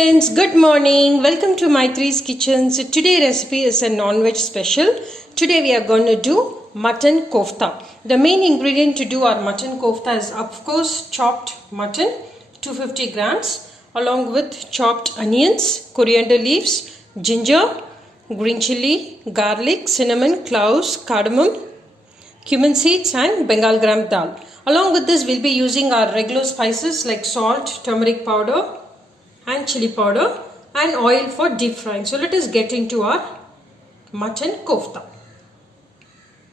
friends, good morning. Welcome to Myttre's kitchen. So today recipe is a non-veg special. Today we are going to do mutton kofta. The main ingredient to do our mutton kofta is of course chopped mutton, 250 grams, along with chopped onions, coriander leaves, ginger, green chilli, garlic, cinnamon, cloves, cardamom, cumin seeds and Bengal gram dal. Along with this we'll be using our regular spices like salt, turmeric powder and chili powder and oil for deep frying. So let us get into our mutton kofta.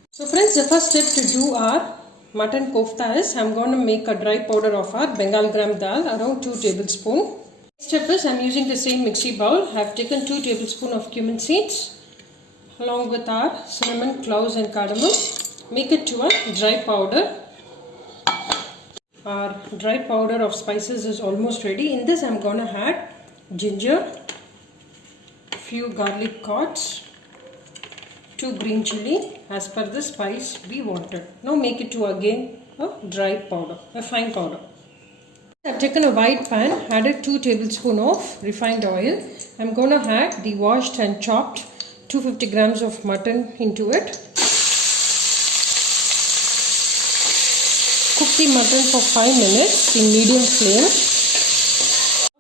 So friends, the first step to do our mutton kofta is I'm going to make a dry powder of our Bengal gram dal, around 2 tablespoons. Next step is I'm using the same mixie bowl. I have taken 2 tablespoons of cumin seeds along with our cinnamon, cloves and cardamom. Make it to a dry powder. Our dry powder of spices is almost ready. In this I'm going to add ginger, few garlic cloves, 2 green chilli as per the spice we wanted. Now make it to again a dry powder, a fine powder. I have taken a wide pan, added 2 tablespoons of refined oil. I am going to add the washed and chopped 250 grams of mutton into it. Cook the mutton for 5 minutes in medium flame.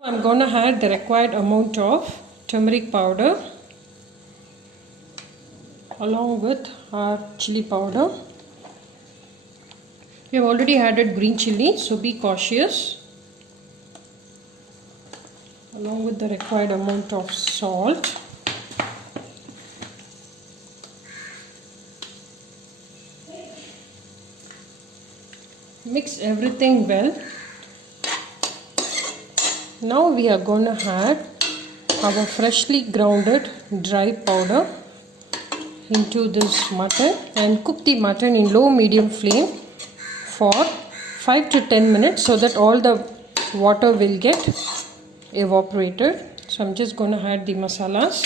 I am going to add the required amount of turmeric powder along with our chili powder. We have already added green chilli, so be cautious. Along with the required amount of salt. Mix everything well. Now we are going to add our freshly grounded dry powder into this mutton and cook the mutton in low medium flame for 5 to 10 minutes so that all the water will get evaporated. So I'm just going to add the masalas,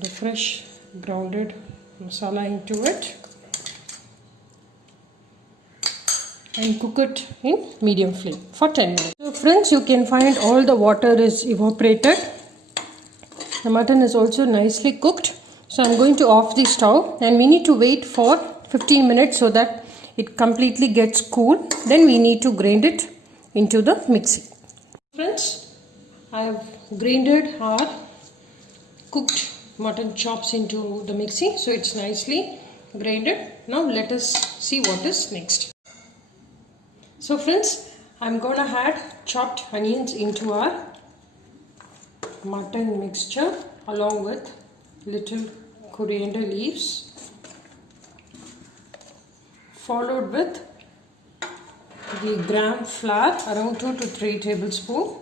the fresh grounded masala into it. And cook it in medium flame for 10 minutes. So friends, you can find all the water is evaporated. The mutton is also nicely cooked. So I'm going to off the stove and we need to wait for 15 minutes so that it completely gets cool. Then we need to grind it into the mixie. Friends, I have grinded our cooked mutton chops into the mixie. So it's nicely grinded. Now let us see what is next. So friends, I'm going to add chopped onions into our mutton mixture along with little coriander leaves, followed with the gram flour, around 2 to 3 tablespoons.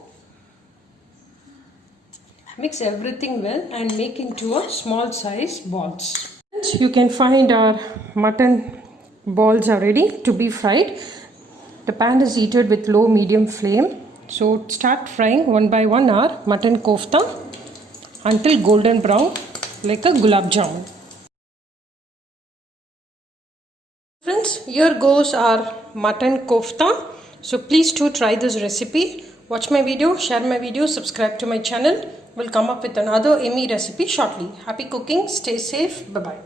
Mix everything well and make into a small size balls. You can find our mutton balls are ready to be fried. The pan is heated with low medium flame. So start frying one by one our mutton kofta until golden brown like a gulab jamun. Friends, here goes our mutton kofta. So please do try this recipe. Watch my video, share my video, subscribe to my channel. We'll come up with another yummy recipe shortly. Happy cooking, stay safe, bye bye.